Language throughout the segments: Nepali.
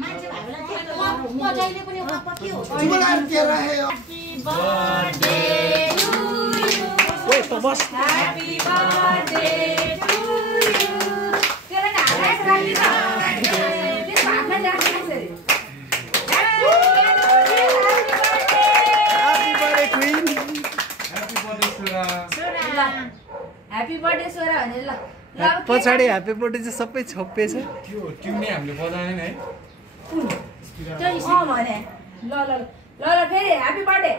मान्छे भाइलाई म जहिले पनि के हो जुबलार के रह्यो बर्थडे टु यु ओए त बस ह्यापी बर्थडे टु यु तेरे नाराज राखी त त्यो भातमा राख्नु यसरी ह्यापी बर्थडे सोरा भने ल पछाडि ह्यापी बर्थडे चाहिँ सबै छोप्पेछ त्यो ट्युनै हामीले बजाएन है भने ल ल ल ल फेरि happy birthday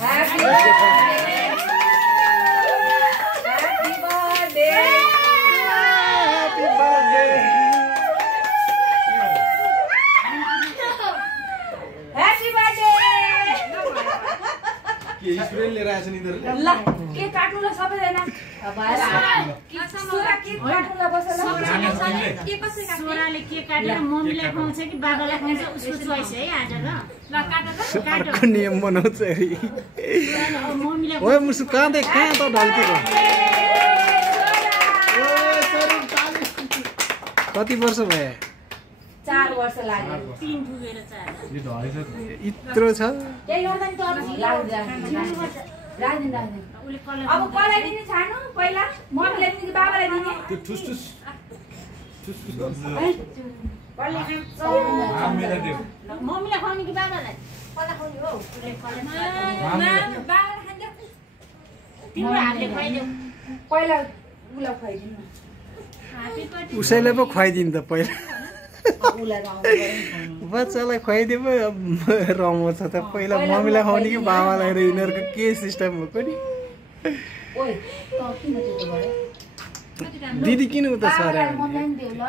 happy birthday happy birthday happy birthday happy birthday के स्प्रे लिएर आएछ नि तिनीहरुले ल के काट्नु ल सबैजना भएर सोरा के काट्नु ल बस ल के कसरी काट्नु सोराले के काटेर मम्मीलाई खुवाउँछ कि बाबालाई खुवाउँछ उसको चोइस है आज ल काट त अर्को नियम बनाउँछ अरे मम्मीलाई ओए मुसु कहाँ त ढल्केको कति वर्ष भयो 4 वर्ष लाग्यो 3 पुगेर 4 यो ढलेछ यत्रो छ त्यही गर्दा नि त लाग्दैन उले कलर अब कसलाई दिने छाड्नु पहिला मम्मीलाई दिने कि बाबालाई दिने त्यो ठुस ठुस गर्छ कसले हामीलाई दियो मम्मीलाई खुवाउने कि बाबालाई कसलाई खुवाउने हो उले कलर बाबालाई खान्छ तिम्रो हातले खुवाइदेऊ पहिला उलाई खुवाइदिनु ह्यापी बर्थडे उसैलाई पो खुवाइदिनु त पहिला उलाई रमाउनु बच्चालाई खुवाइदिए पो रमाउँछ त पहिला मम्मीलाई खुवाउने कि बाबालाई र यिनीहरूको के सिस्टम भएको नि ओइ त किन त्यस्तो गरे दिदी किन उता सर बाबालाई मम्मीलाई नि देऊ ल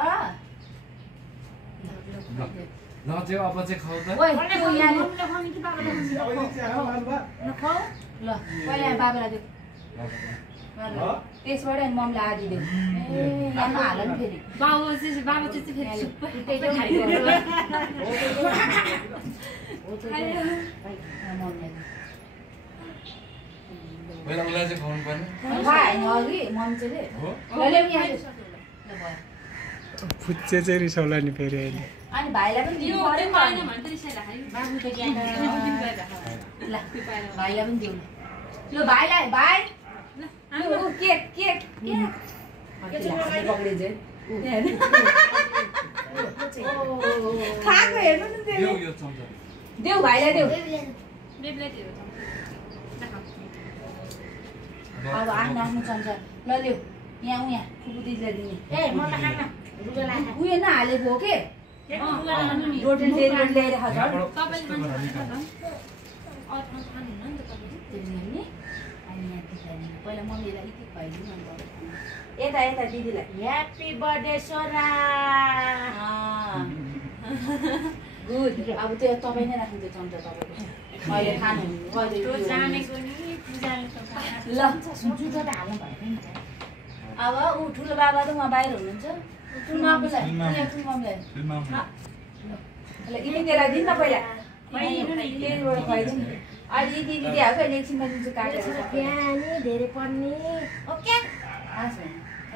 ल चाहिँ अब चाहिँ खाऊ त ओइ कसले त्यो यहाँ मम्मीलाई खुवाउने कि बाबालाई नखाऊ ल पहिला बाबालाई देऊ त्यसबाट मम्मीलाई आधी देऊ ए यहाँ हाल नि फेरि बाबा चाहिँ फेरि पहिला उसलाई चाहिँ खुवाउनु पर्ने होइन अघि मम्मी चाहिँ हो ल ल्याउ यहाँ ल भयो फुच्चे चाहिँ रिसाउला नि फेरि अहिले अनि भाइलाई पनि दिनु पर्यो ल भाइलाई पनि दिउ ल भाइलाई भाइ केक केक केक खाएको हेर्नु नि यो यो चम्चा देऊ भाइलाई देऊ अब आफ्नो आफ्नो चम्चा ल ल्याऊ यहाँ उहाँ फुपू दिदीलाई दिने ए मलाई खान रुगला उयो नहालेको हो के रोटी ल्याएर खान्छ पहिला मम्मीलाई के खुवाइदिनु यता यता दिदीलाई ह्यापी बर्थडे सोरा गुड अब त्यो तपाईँ नै राख्नु त्यो चम्चा तपाईँको अहिले खानु जानेको नि पूजाले त ल जुठो त हाल्नु भयो नि अब ऊ ठुलो बाबा त उहाँ बाहिर हुनुहुन्छ ठुलो मामुलाई ठुलो मम्मीलाई ल यिनीहरूलाई दिनु न पहिला त्यहीबाट खुवाइदिनु अहिले दिदी दिइहाल्छ अहिले एकछिनमा दिन्छु काटेर बिहानै धेरै पढ्ने ओके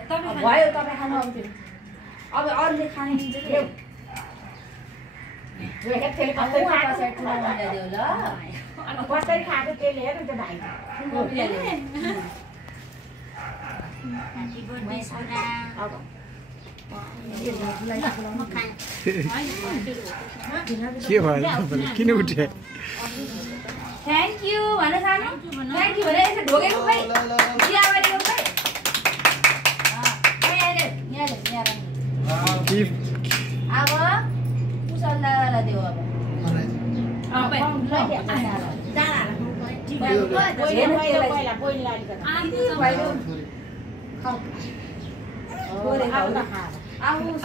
भयो तपाईँ खानु अब फेरि अब अरूले खानु दिन्छ कि पछाडि ठुलो मम्मीलाई देऊ ल कसरी खाएको त्यसले हेर्नु त भाइ मम्मीलाई देऊ ह्यापी बर्थडे सोरा अब के भयो तपाईँलाई किन उठ्यो थ्याङ्क यू भन सानो थ्याङ्क यू भने यसो ढोगेको खै चियाबारीको खै अब कुशल दादालाई देऊ अब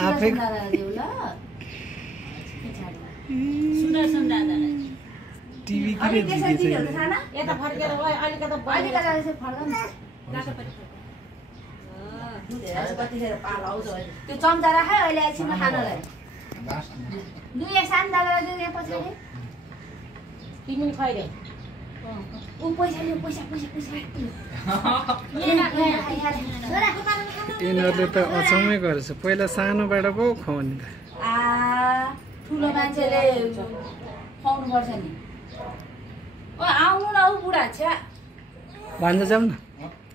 आफै दादालाई देऊ ल सुदर्शन दादालाई टिभी किन अनि त्यसरी जितेछ दिदीहरू त खाना यता फर्केर अलिकति अलिकता चाहिँ फर्क न कतिखेर पाल आउँछ त्यो चम्चा राखायो अहिले एकछिनमा खानालाई लु यहाँ सानो दादालाई दिउँ यहाँ पछाडि तिमी खुवाइदेऊ ऊ पैसा लियो पैसा पैसा पैसा यिनीहरूले त अचम्मै गरेछ पहिला सानोबाट पो खुवाउने त ठुलो मान्छेले खुवाउनुपर्छ नि आउनु न ऊ बुढा छ्या भान्जा जाऊ न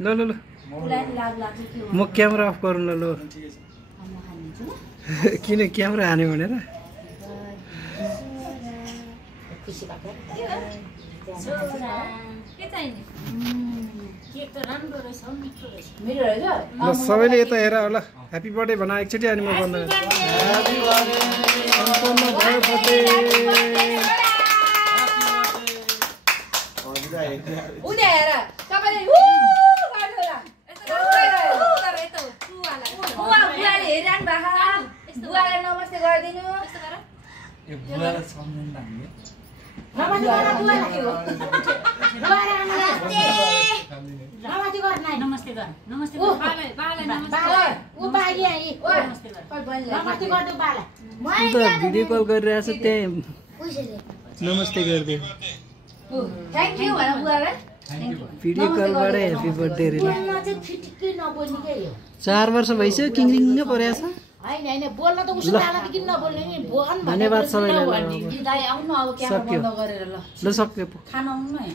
ल ल ल उसलाई नि लाज लाग्छ के म क्यामेरा अफ गरौँ ल ल किन क्यामेरा हान्यो भनेर के चाहिने केक त राम्रो रहेछ हौ मिठो रहेछ मिठो रहेछ ल सबैले यता हेर होला ह्यापी बर्थडे भन एकचोटि अनि म बन्द सम्पन्न भयो बर्थडे उदे हेर सबैले उ गर्नु होला बुवाले हेरिरहनु भएको बुवालाई नमस्ते गरिदिनु यो बुवालाई सम्झिँदैन हामीले नमस्ते गर नमस्ते ऊ भिडियो कल गरिरहेछ त्यही नमस्ते गरिदियो थ्याङ्क यू भन बुवालाई भिडियो कलबाटै ह्याप्पी बर्थडे रे 4 वर्ष भइसक्यो किङरिङ परेछ बोल्न त उसो जाला किन नबोल्ने नि भन धन्यवाद सबैलाई दाइ आउनु अब क्यामेरा बन्द गरेर ल ल सक्यो खाना आउनु है